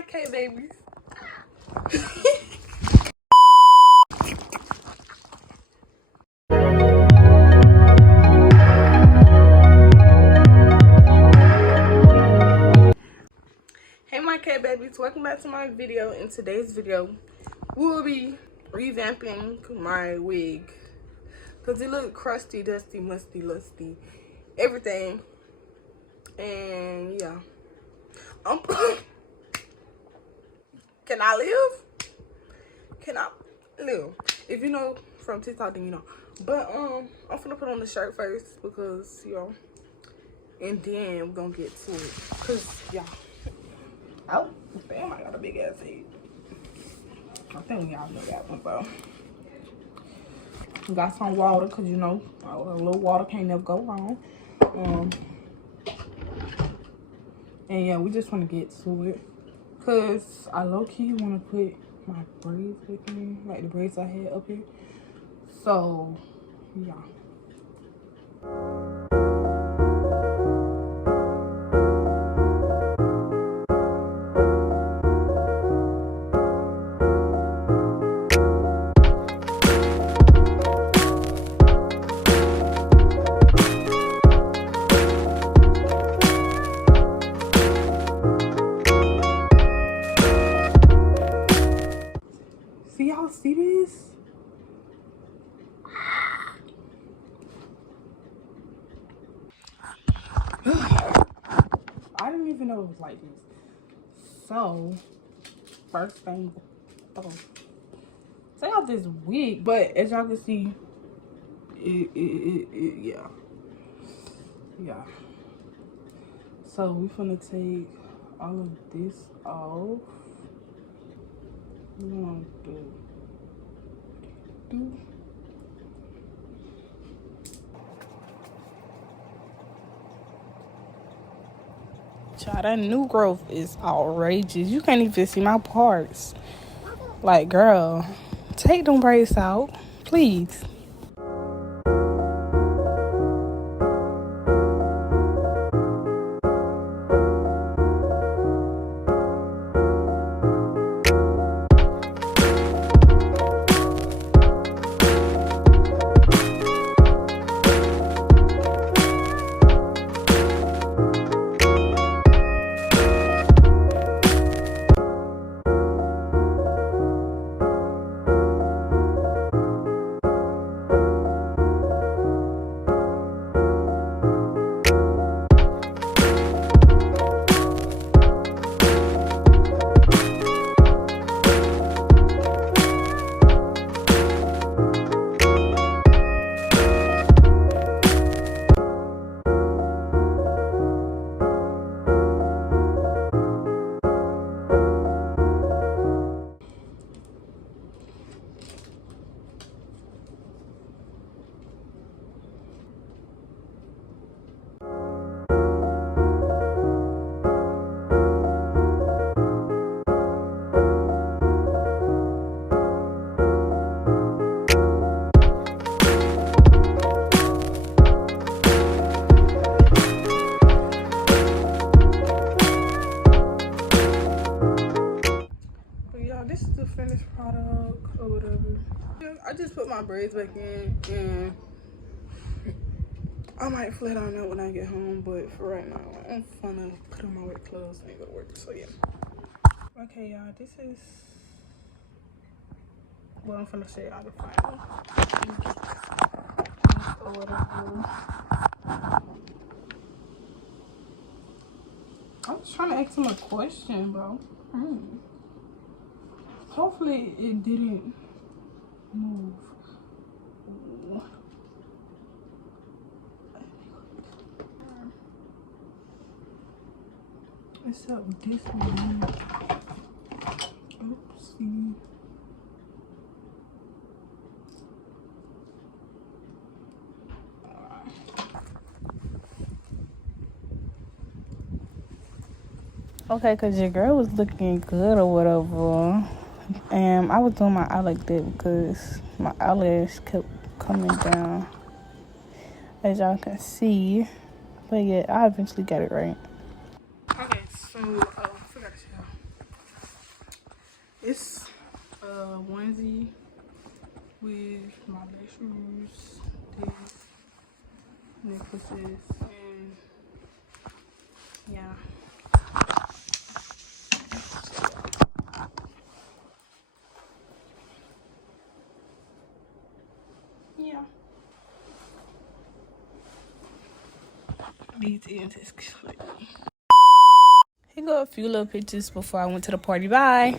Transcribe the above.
my K babies. Hey my K babies, welcome back to my video. In today's video, we will be revamping my wig because it looked crusty, dusty, musty, lusty, everything. And yeah, can I live? Can I live? If you know from TikTok, then you know. But I'm gonna put on the shirt first because and then we're gonna get to it. Cause oh damn, I got a big ass head. I think y'all know that one, bro. Got some water, cause you know a little water can't never go wrong. And yeah, we just want to get to it, cause I low-key want to put my braids back in, like the braids I had up here. So yeah. See, y'all see this? I didn't even know it was like this. So, first thing, take out this wig, but as y'all can see, yeah. So we finna take all of this off. We gonna do. Child, that new growth is outrageous. You can't even see my parts. Like, girl, take them braids out, please. This is the finished product or whatever. I just put my braids back in, and I might flat on that when I get home, but for right now, I'm gonna put on my work clothes and go to work. So yeah. Okay, y'all, this is what I'm gonna show y'all the final or whatever. I was trying to ask him a question, bro. Hopefully it didn't move. Except this one. Oopsie. Okay, cause your girl was looking good or whatever. And I was doing my eye like that because my eyelash kept coming down, as y'all can see. But yeah, I eventually got it right. Okay, so I forgot to show. It's a onesie with my lace shoes, this, necklaces, and yeah. Yeah. These ends is cute. Here go a few little pictures before I went to the party. Bye.